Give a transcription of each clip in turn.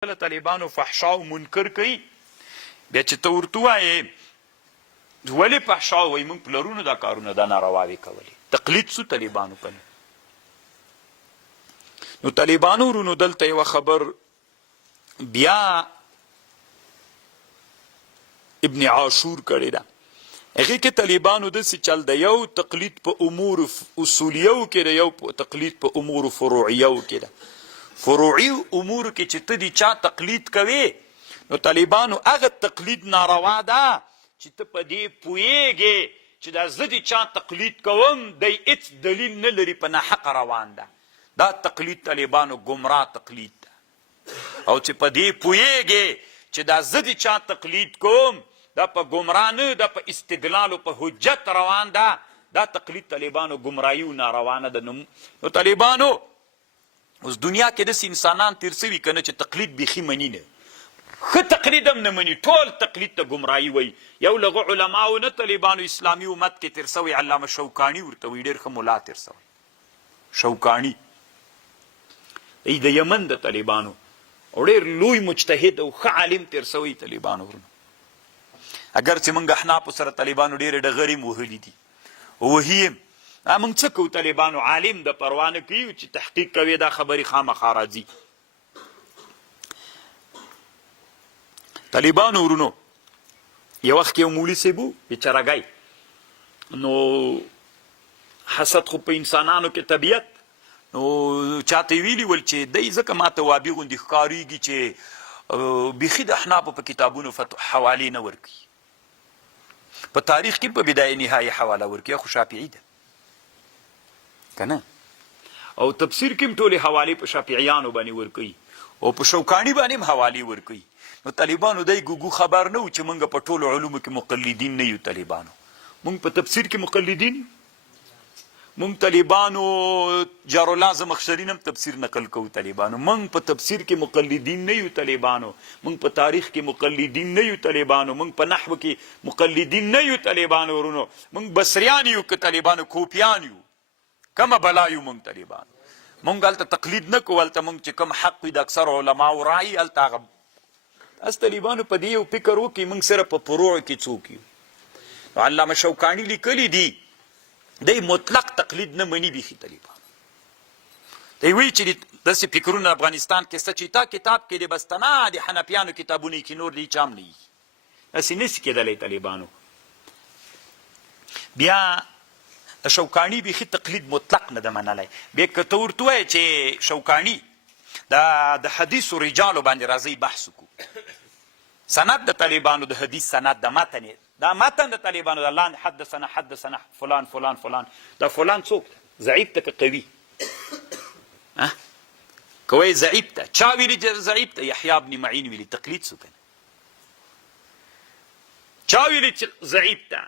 طالبانو فحشا او منکر کوي بیا چې ته ورته وایې ولې فحشا وایي موږ پلرونو دا کارونه دا نارواوې کولې تقلید سو طالبانو کنه. نو طالبانو ورونو دلته یوه خبر بیا ابن عاشور کړې ده هغې کې طالبانو داسې چل د یو تقلید په امور اصولیو کې ده یو تقلید په امور فروعیو کې ده. فروعي امور کې چې ته د چا تقلید کوې نو طالبانو هغه تقلید ناروا ده چې ته په دې پوهېږې چې دا زه د چا تقلید کوم دی هېڅ دلیل نه لري په ناحقه روان ده. دا تقلید طالبانو ګمراه تقلید ده او چې په دې پوهېږې چې دا زه د چا تقلید کوم دا په ګمراه نه دا په استدلال او په حجت روان ده. دا تقلید طالبانو ګمراهي او ناروانه ده. نو طالبانو اوس دنیا کې داسې انسانان تیر سوي که نه چې تقلید بیخي مني نه ښه تقلید هم نه مني ټول تقلید ته ګمراهي وایي. یو لغه علماو نه طالبانو اسلامي امت کې تیر سوی علامه شوکاني ورته وایي ډېر ښه ملا تیر سوی شوکاني دی د یمن د طالبانو او ډېر لوی مجتهد او ښه عالم تیر سوی طالبانو ورنه اگر چې موږ احنافو سره طالبانو ډېرې ډغرې م وهلي دي وهي یم موږ څه کوو طالبانو عالم د پروا نه کوي چې تحقیق کوي دا خبرې خامخا راځي. طالبانو ورونو یو وخت کې یو مولي صاحب و بیچارهګی نو حسد خو په انسانانو کې طبیعت نو چاته یې ویلي ول چې دی ځکه ماته وابي غوندې ښکارېږي چې بیخي د احنافو په کتابونو حوالې نه ورکوي په تاریخ کې په بدایه نهایه حواله ورکوي خو شافعي ده کنه او تفسیر کې هم ټولې حوالې په شافعیانو باندې ورکوي او په شوکاني باندې هم حوالې ورکوي. نو طالبانو دی ګوګو خبر نه و چې موږ په ټولو علومو کې مقلدین نه یو. طالبانو موږ په تفسیر کې مقلدین موږ طالبانو جارالله زمخشري هم تفسیر نقل کوو. طالبانو موږ په تفسیر کې مقلدین نه یو. طالبانو موږ په تاریخ کې مقلدین نه یو. طالبانو موږ په نحو کې مقلدین نه یو. طالبانو ورونو موږ بصریان یو که طالبانو کوپیان یو کمه بلا یو. موږ طالبانو موږ هلته تقلید نه کوو هلته موږ چې کوم حق وي د اکثرو علماو رایي هلته هغه اس طالبانو په دې یو فکر وکړي موږ صرف په فروعو کې څوک یو. علامه شوکاني لیکلي دي دی مطلق تقلید نه مني بیخي. طالبانو دی وایي چې داسې فکرونه افغانستان کې شته چې تا کتاب کې دی بس تنها د حنفیانو کتابونه کې نور دی چا هم نه وي داسې نشي کېدلی. طالبانو بیا د شوکاني بیخي تقلید مطلق نه ده منلی. بیا که ته ورته وایې چې شوکاني د حدیثو رجالو باندې راځئ بحث وکړو سند د طالبانو د حدیث سند د متن دا متن د طالبانو د لاندې حدثنا فلان فلان فلان دا فلان څوک ده ضعیف ده که قوي که وایې ضعیف ده چا ویلي ضعیف ده یحیی بن معین ویلي تقلید څو کنه چا ویلي چې ضعیف ده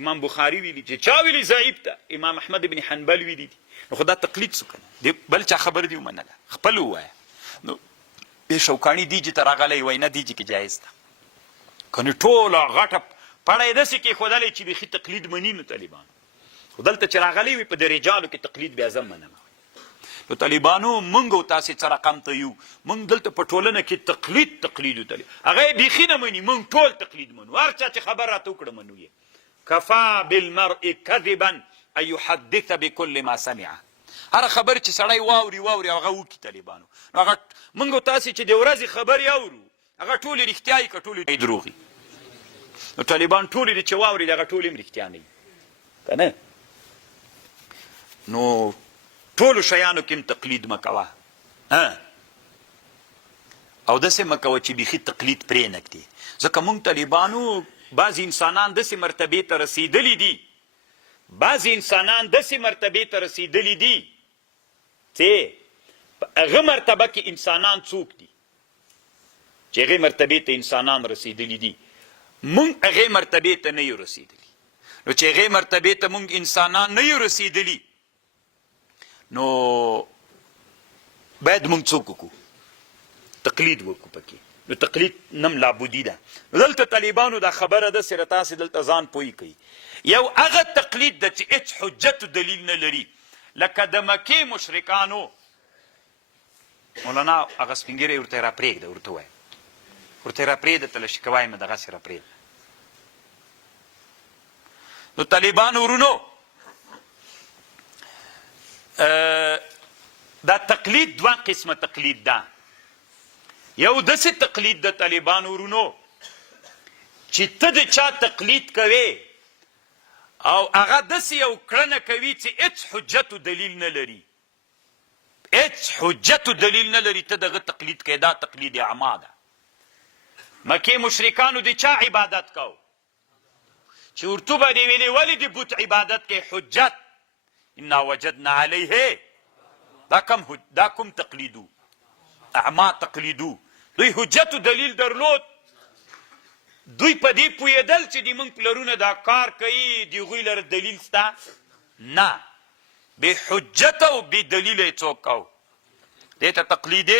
امام بخاري ویلي چې چا ویلي ضعیف ده امام احمد بن حنبل ویلي دي نو خو دا تقلید څو کنه بل چا خبر دی ومنله خپل ووایه. نو بې شوکاني دیجې ته راغلی وایي نه دیجې کې جایز ده کنې ټوله غټه پړه یې داسې کېښودلی چې بیخي تقلید مني. نو طالبانو خو دلته چې راغلی وي په د رجالو کې تقلید بیا زه منم. نو طالبانو موږ او تاسې څه رقم ته یو موږ دلته په ټولنه کې تقلید هغه یې بیخي نه مني موږ ټول تقلید منو هر چا چې خبر راته وکړه منو یې. کفا بالمرء کذبا ان یحدث بكل ما سمع هر خبر چې سړی واوري هغه وکړي. طالبانو نو هغه موږ او تاسې چې د ورځې خبرې اورو هغه ټولې رښتیا یي که ټولې دروغ یي. نو طالبان ټولې دي چې واوري د هغه ټولې هم رښتیا نه وي که نه. نو ټولو شیانو کې هم تقلید مه کوه او داسې مه کوه چې بیخي تقلید پرې نږدې ځکه موږ طالبانو بعضې انسانان داسې مرتبې ته رسېدلي دي چې په هغه مرتبه کې انسانان څوک دي چې هغې مرتبې ته انسانان رسېدلي دي موږ هغې مرتبې ته نه یو رسېدلي. نو چې هغې مرتبې ته موږ انسانان نه یو رسېدلي نو باید موږ څوک وکړو تقلید وکړو پکې. نو تقلید نم لابودي ده. دلته طالبانو دا خبره ده سره تاسې دلته ځان پوه کوي یو هغه تقلید ده چې هېڅ حجت دلیل نه لري لکه د مکې مشرکانو مولانا هغه سپین ږیری ورته را پرېږده، ورته ووایه ورته را پرېږده ته له شکوای مې دغسې را پرېږده. نو طالبانو ورونو دا تقلید دوه قسمه تقلید ده. یو داسې تقلید د طالبانو ورونو چې ته د چا تقلید کوې او هغه داسې یو کړنه کوي چې هېڅ حجت و دلیل نه لري، هېڅ حجت و دلیل نه لري، ته دغه تقلید کوې. دا تقلید اعما ده. مکې مشرکانو د چا عبادت کو چې ورته به دې ویلې ولې د بت عبادت کوې؟ حجت انا وجدنا علیه. دا کوم تقلیدو؟ اعما تقلیدو. دوی حجت و دلیل درلود، دوی په دې پوهېدل چې د موږ پلرونه دا کار کوي، د هغوی لره دلیل سته نه، بې حجت او بې دلیله یې څوک کو، دې ته تقلید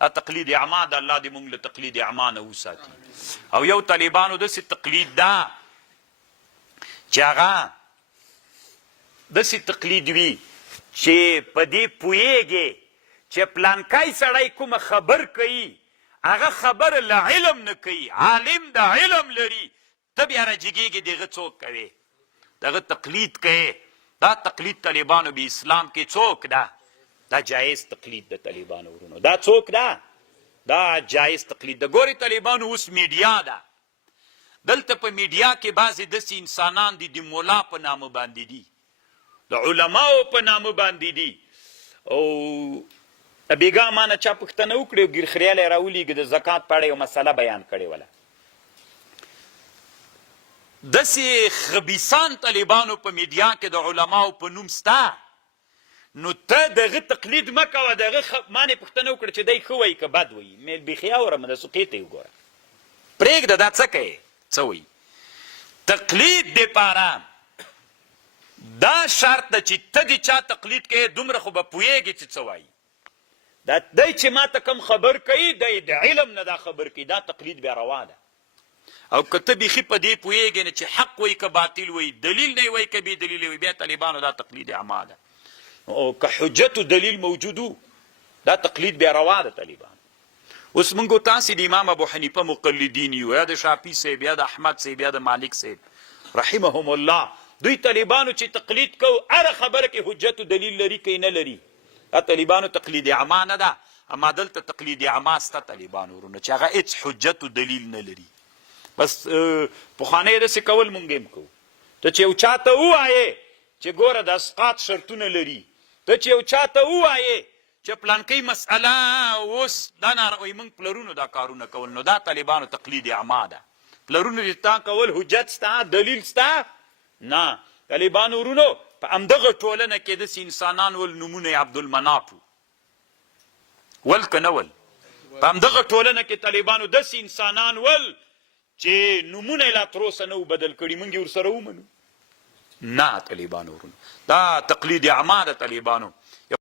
دا تقلید اعما ده. الله دې موږ له تقلید اعما نه وساتي. او یو طالبانو داسې تقلید ده چې هغه داسې تقلید وي چې په دې پوهېږي چې پلانکی سړی کومه خبر کوي هغه خبره له علم نه کوي، عالم د علم لري، ته بیا راجګېږې دغه څوک کوې، دغه تقلید کوې. دا تقلید طالبانو به اسلام کې څوک ده؟ دا جایز تقلید د طالبانو ورونو. دا څوک ده؟ دا جایز تقلید ده. ګورې طالبانو اوس میډیا ده، دلته په میډیا کې بعضې داسې انسانان دي د مولا په نامه باندې دي، د علماو په نامه باندې دي. او بیګا مانه چا پوښتنه وکړې او ګیرخریال یې راولېږه د زکات په اړه یو مسله بیان کړې وله. داسې خبیثان طالبانو په میډیا کې د علماو په نوم سته، نو ته دغه تقلید مه کوه. دغه مانې پوښتنه وکړه چې دی ښه وایي که بد وایي، مې بیخي اورم د سقې ته یې وګوره، پرېږده دا څه کوې، څه وایي. تقلید دپاره دا شرط ده چې ته د چا تقلید کوې دومره خو به پوهېږې چې څه وایي. دا دی چې ما ته کم خبر کوي دی د علم نه دا خبر کوي، دا تقلید بیا روا ده. او که ته بیخي په دې پوهېږې نه چې حق وایي که باطل وایي، دلیل نه وایي که بې دلیل وایي، بیا طالبانو دا تقلید اعما ده. او که حجت و دلیل موجودو دا تقلید بیا روا ده طالبانو. اوس موږ تاسې د امام ابو حنیفه مقلدین یو، یا د شافعي صاحب یا د احمد صاحب یا د مالک صاحب رحمهم الله. دوی طالبانو چې تقلید کو هره خبره کې حجت و دلیل لري که نه لري، دا طالبانو تقلید اعما نه ده. اما دلته تقلید اعما سته طالبانو ورونه چې هغه هېڅ حجت و دلیل نه لري. بس پخوانی داسې کول مونږ هم کوو. ته چې یو چا ته ووایې چې ګوره د اسقاط شرطونه لري، ته چې یو چا ته ووایې چې پلانکۍ مسئله اوس دا ناروغي موږ پلرونو دا کارونه کول، نو دا طالبانو تقلید اعما ده. پلرونو دې تا کول حجت سته دلیل سته نه. طالبانو ورونو په همدغه ټولنه کې داسې انسانان ول نومونه یې عبدالمناف ول که نه ول؟ په همدغه ټولنه کې طالبانو داسې انسانان ول چې نومونه یې لا تر اوسه نه و بدل کړي، موږ یې ورسره ومنو؟ نه طالبانو ورونو، دا تقلید اعما ده طالبانو.